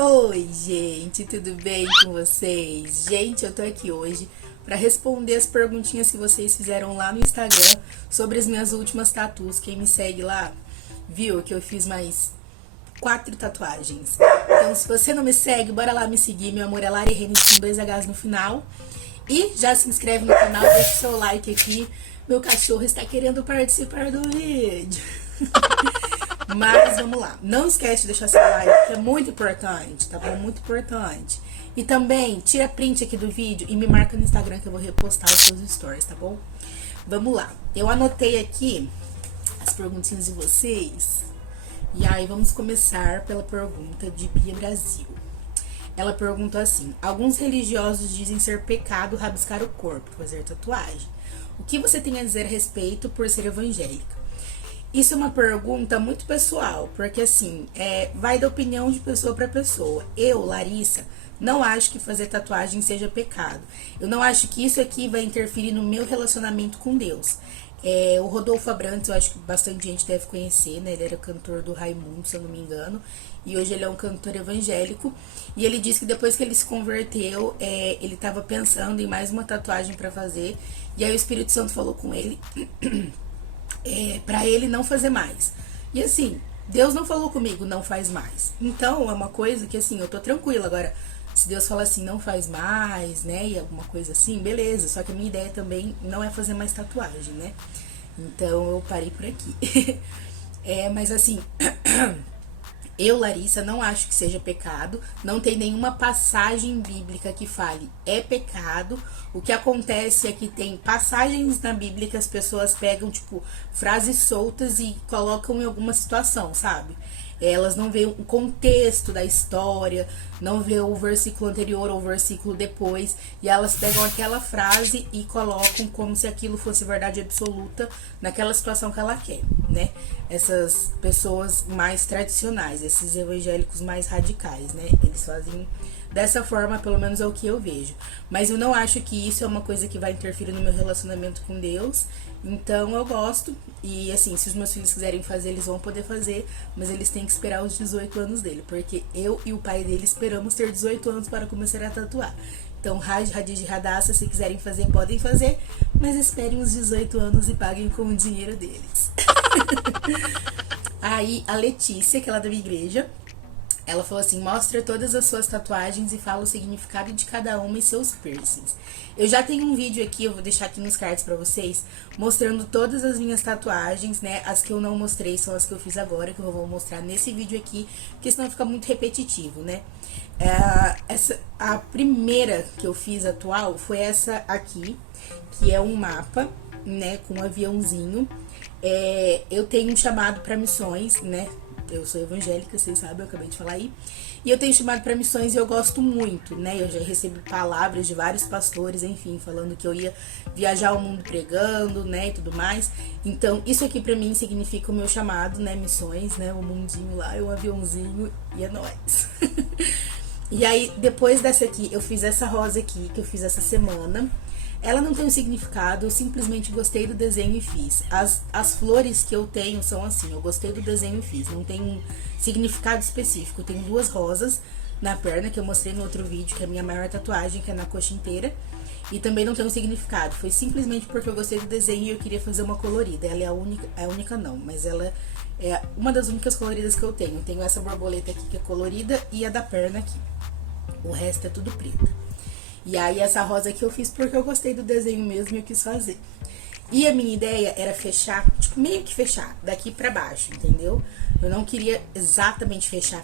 Oi, gente, tudo bem com vocês? Gente, eu tô aqui hoje para responder as perguntinhas que vocês fizeram lá no Instagram sobre as minhas últimas tatuas. Quem me segue lá viu que eu fiz mais 4 tatuagens. Então, se você não me segue, bora lá me seguir. Meu amor é Lari Renis com 2 Hs no final. E já se inscreve no canal, deixa o seu like aqui. Meu cachorro está querendo participar do vídeo. Mas vamos lá, não esquece de deixar seu like, que é muito importante, tá bom? Muito importante. E também tira print aqui do vídeo e me marca no Instagram que eu vou repostar os seus stories, tá bom? Vamos lá, eu anotei aqui as perguntinhas de vocês. E aí vamos começar pela pergunta de Bia Brasil. Ela perguntou assim: alguns religiosos dizem ser pecado rabiscar o corpo, fazer tatuagem. O que você tem a dizer a respeito por ser evangélica? Isso é uma pergunta muito pessoal, porque assim, vai da opinião de pessoa para pessoa. Eu, Larissa, não acho que fazer tatuagem seja pecado. Eu não acho que isso aqui vai interferir no meu relacionamento com Deus. O Rodolfo Abrantes, eu acho que bastante gente deve conhecer, né? Ele era cantor do Raimundo, se eu não me engano. E hoje ele é um cantor evangélico. E ele disse que depois que ele se converteu, ele estava pensando em mais uma tatuagem para fazer. E aí o Espírito Santo falou com ele para ele não fazer mais. E assim, Deus não falou comigo, não faz mais. Então é uma coisa que assim, eu tô tranquila. Agora, se Deus fala assim, não faz mais, né, e alguma coisa assim, beleza. Só que a minha ideia também não é fazer mais tatuagem, né. Então eu parei por aqui. Mas assim, eu, Larissa, não acho que seja pecado. Não tem nenhuma passagem bíblica que fale é pecado. O que acontece é que tem passagens na Bíblia que as pessoas pegam, tipo, frases soltas e colocam em alguma situação, sabe? Elas não veem o contexto da história, não vê o versículo anterior ou o versículo depois, e elas pegam aquela frase e colocam como se aquilo fosse verdade absoluta naquela situação que ela quer, né? Essas pessoas mais tradicionais, esses evangélicos mais radicais, né? Eles fazem dessa forma, pelo menos é o que eu vejo. Mas eu não acho que isso é uma coisa que vai interferir no meu relacionamento com Deus. Então eu gosto. E assim, se os meus filhos quiserem fazer, eles vão poder fazer. Mas eles têm que esperar os 18 anos dele. Porque eu e o pai dele esperamos ter 18 anos para começar a tatuar. Então, Raj, Hadid e Radassa, se quiserem fazer, podem fazer. Mas esperem os 18 anos e paguem com o dinheiro deles. Aí a Letícia, que é lá da minha igreja, ela falou assim: mostra todas as suas tatuagens e fala o significado de cada uma e seus piercings. Eu já tenho um vídeo aqui, eu vou deixar aqui nos cards pra vocês, mostrando todas as minhas tatuagens, né? As que eu não mostrei são as que eu fiz agora, que eu vou mostrar nesse vídeo aqui, porque senão fica muito repetitivo, né? A primeira que eu fiz atual foi essa aqui, que é um mapa, né? Com um aviãozinho. Eu tenho um chamado pra missões, né? Eu sou evangélica, vocês sabem, eu acabei de falar aí. E eu tenho chamado para missões e eu gosto muito, né? Eu já recebi palavras de vários pastores, enfim, falando que eu ia viajar o mundo pregando, né, e tudo mais. Então, isso aqui para mim significa o meu chamado, né, missões, né? O mundinho lá, é um aviãozinho e é nóis. E aí, depois dessa aqui, eu fiz essa rosa aqui, que eu fiz essa semana. Ela não tem um significado, eu simplesmente gostei do desenho e fiz. As flores que eu tenho são assim, eu gostei do desenho e fiz. Não tem um significado específico. Eu tenho 2 rosas na perna, que eu mostrei no outro vídeo, que é a minha maior tatuagem, que é na coxa inteira. E também não tem um significado. Foi simplesmente porque eu gostei do desenho e eu queria fazer uma colorida. Ela é a única não, mas ela é uma das únicas coloridas que eu tenho. Eu tenho essa borboleta aqui que é colorida e a da perna aqui. O resto é tudo preto. E aí essa rosa aqui eu fiz porque eu gostei do desenho mesmo e eu quis fazer. E a minha ideia era fechar, tipo, meio que fechar, daqui pra baixo, entendeu? Eu não queria exatamente fechar,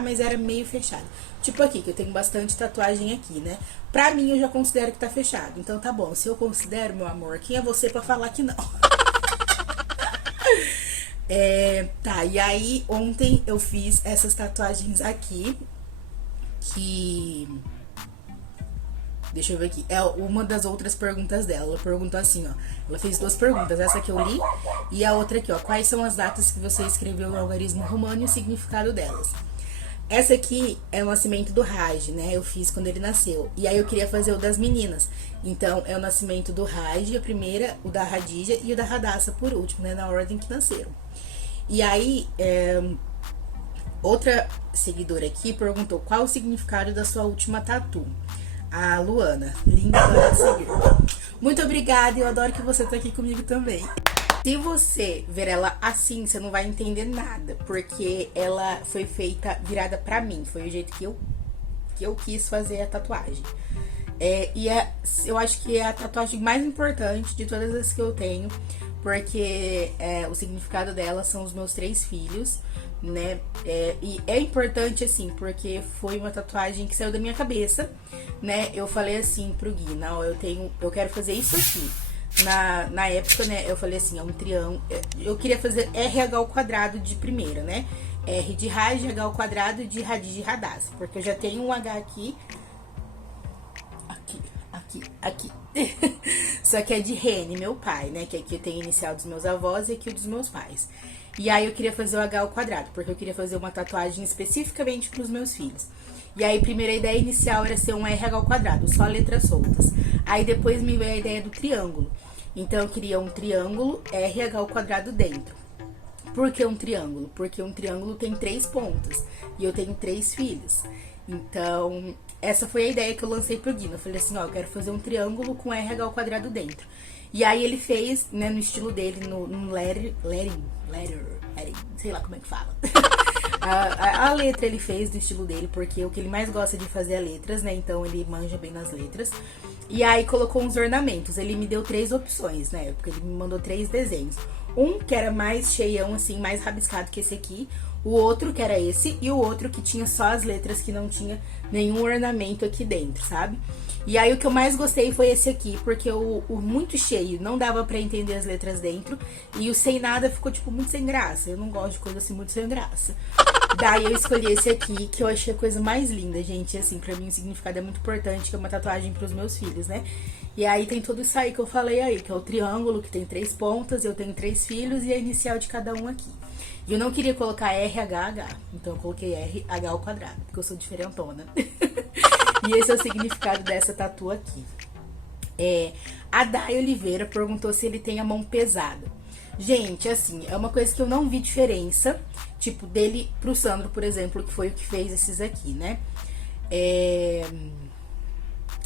mas era meio fechado. Tipo aqui, que eu tenho bastante tatuagem aqui, né? Pra mim eu já considero que tá fechado. Então tá bom, se eu considero, meu amor, quem é você pra falar que não? Tá, e aí ontem eu fiz essas tatuagens aqui, que... Deixa eu ver aqui. É uma das outras perguntas dela. Ela perguntou assim, ó. Ela fez 2 perguntas. Essa que eu li e a outra aqui, ó. Quais são as datas que você escreveu no algarismo romano e o significado delas? Essa aqui é o nascimento do Raj, né? Eu fiz quando ele nasceu. E aí eu queria fazer o das meninas. Então, é o nascimento do Raj, a primeira, o da Radija e o da Radassa por último, né? Na ordem que nasceram. E aí, Outra seguidora aqui perguntou qual o significado da sua última tatu. A Luana, linda para seguir. Muito obrigada, eu adoro que você tá aqui comigo também. Se você ver ela assim, você não vai entender nada, porque ela foi feita virada pra mim, foi o jeito que eu quis fazer a tatuagem. Eu acho que é a tatuagem mais importante de todas as que eu tenho, porque o significado dela são os meus 3 filhos, né? E é importante, assim, porque foi uma tatuagem que saiu da minha cabeça, né? Eu falei assim pro Gui, não, eu quero fazer isso aqui. Na época, né, eu falei assim, é um triângulo. Eu queria fazer RH ao quadrado de primeira, né? R de raiz, H ao quadrado de radiz de radaz. Porque eu já tenho um H aqui. Aqui. Só que é de Rene, meu pai, né? Que aqui tem a inicial dos meus avós e aqui o dos meus pais. E aí eu queria fazer o H ao quadrado, porque eu queria fazer uma tatuagem especificamente pros meus filhos. E aí, a primeira ideia inicial era ser um RH ao quadrado, só letras soltas. Aí depois me veio a ideia do triângulo. Então eu queria um triângulo RH ao quadrado dentro. Por que um triângulo? Porque um triângulo tem 3 pontas. E eu tenho 3 filhos. Então, essa foi a ideia que eu lancei pro Guino. Eu falei assim, ó, eu quero fazer um triângulo com RH ao quadrado dentro. E aí ele fez, né, no estilo dele, no lettering, sei lá como é que fala. A letra ele fez do estilo dele, porque o que ele mais gosta de fazer é letras, né? Então ele manja bem nas letras. E aí colocou uns ornamentos. Ele me deu 3 opções, né? Porque ele me mandou 3 desenhos. Um que era mais cheião, assim, mais rabiscado que esse aqui. O outro que era esse. E o outro que tinha só as letras, que não tinha nenhum ornamento aqui dentro, sabe? E aí o que eu mais gostei foi esse aqui, porque o muito cheio não dava pra entender as letras dentro. E o sem nada ficou, tipo, muito sem graça. Eu não gosto de coisa assim muito sem graça. Daí eu escolhi esse aqui, que eu achei a coisa mais linda, gente. Assim, pra mim o significado é muito importante, que é uma tatuagem pros meus filhos, né? E aí tem tudo isso aí que eu falei aí, que é o triângulo, que tem 3 pontas, eu tenho 3 filhos e a inicial de cada um aqui. E eu não queria colocar RHH, então eu coloquei RH ao quadrado, porque eu sou diferentona. E esse é o significado dessa tatu aqui. A Day Oliveira perguntou se ele tem a mão pesada. Gente, assim, é uma coisa que eu não vi diferença, tipo, dele pro Sandro, por exemplo, que foi o que fez esses aqui, né?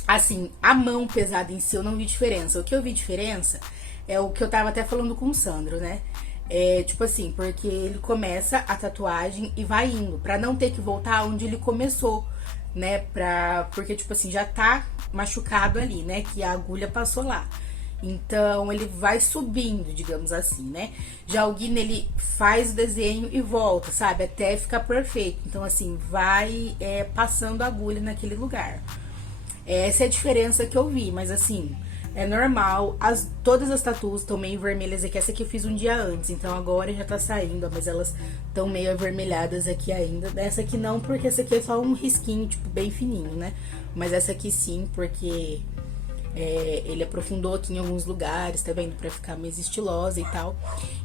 Assim, a mão pesada em si eu não vi diferença. O que eu vi diferença é o que eu tava até falando com o Sandro, né? Tipo assim, porque ele começa a tatuagem e vai indo, pra não ter que voltar onde ele começou, né? Porque, tipo assim, já tá machucado ali, né? Que a agulha passou lá. Então, ele vai subindo, digamos assim, né? Já o Guine, ele faz o desenho e volta, sabe? Até ficar perfeito. Então, assim, vai passando a agulha naquele lugar. Essa é a diferença que eu vi, mas assim, é normal. Todas as tatuas estão meio vermelhas aqui. Essa aqui eu fiz um dia antes, então agora já tá saindo, mas elas estão meio avermelhadas aqui ainda. Essa aqui não, porque essa aqui é só um risquinho, tipo, bem fininho, né? Mas essa aqui sim, porque ele aprofundou aqui em alguns lugares, tá vendo? Pra ficar mais estilosa e tal.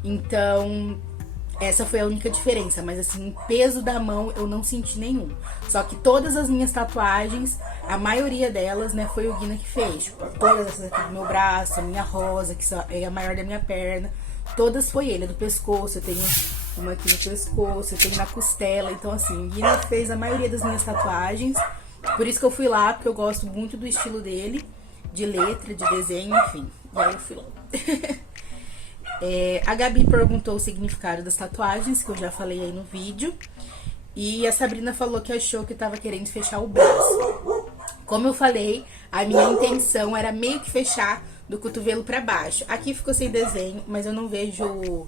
Então, essa foi a única diferença, mas assim, o peso da mão eu não senti nenhum. Só que todas as minhas tatuagens, a maioria delas, né, foi o Guina que fez. Tipo, todas essas aqui do meu braço, a minha rosa, que é a maior da minha perna, todas foi ele. A do pescoço, eu tenho uma aqui no pescoço, eu tenho na costela. Então assim, o Guina fez a maioria das minhas tatuagens. Por isso que eu fui lá, porque eu gosto muito do estilo dele, de letra, de desenho, enfim. E aí eu fui lá. A Gabi perguntou o significado das tatuagens, que eu já falei aí no vídeo. E a Sabrina falou que achou que tava querendo fechar o braço. Como eu falei, a minha intenção era meio que fechar do cotovelo pra baixo. Aqui ficou sem desenho, mas eu não vejo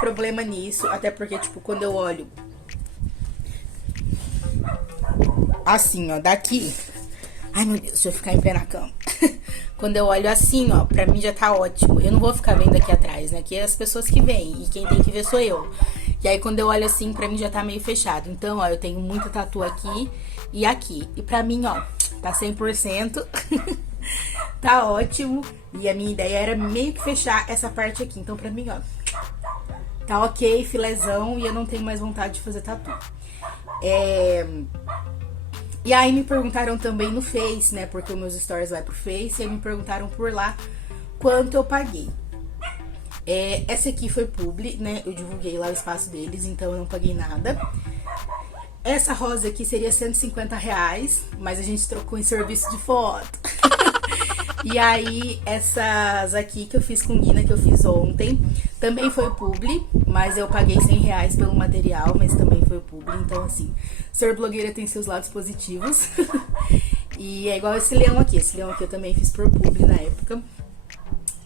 problema nisso. Até porque, tipo, quando eu olho assim, ó, daqui... Ai, meu Deus, deixa eu ficar em pé na cama. Quando eu olho assim, ó, pra mim já tá ótimo. Eu não vou ficar vendo aqui atrás, né? Que é as pessoas que vêm. E quem tem que ver sou eu. E aí, quando eu olho assim, pra mim já tá meio fechado. Então, ó, eu tenho muita tatu aqui e aqui. E pra mim, ó, tá 100%. Tá ótimo. E a minha ideia era meio que fechar essa parte aqui. Então, pra mim, ó, tá ok, filézão. E eu não tenho mais vontade de fazer tatu. E aí me perguntaram também no Face, né? Porque os meus stories vai pro Face. E aí me perguntaram por lá quanto eu paguei. Essa aqui foi publi, né? Eu divulguei lá o espaço deles, então eu não paguei nada. Essa rosa aqui seria R$ 150, mas a gente trocou em serviço de foto. E aí, essas aqui que eu fiz com Guina, que eu fiz ontem, também foi publi, mas eu paguei R$ 100 pelo material, mas também foi publi. Então, assim, ser blogueira tem seus lados positivos. E é igual esse leão aqui. Esse leão aqui eu também fiz por publi na época.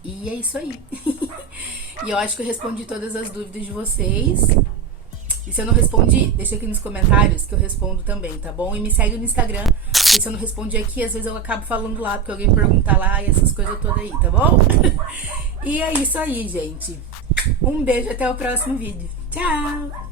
E é isso aí. E eu acho que eu respondi todas as dúvidas de vocês. E se eu não respondi, deixa aqui nos comentários que eu respondo também, tá bom? E me segue no Instagram, porque se eu não respondi aqui, às vezes eu acabo falando lá, porque alguém perguntar lá e essas coisas todas aí, tá bom? E é isso aí, gente. Um beijo, até o próximo vídeo. Tchau!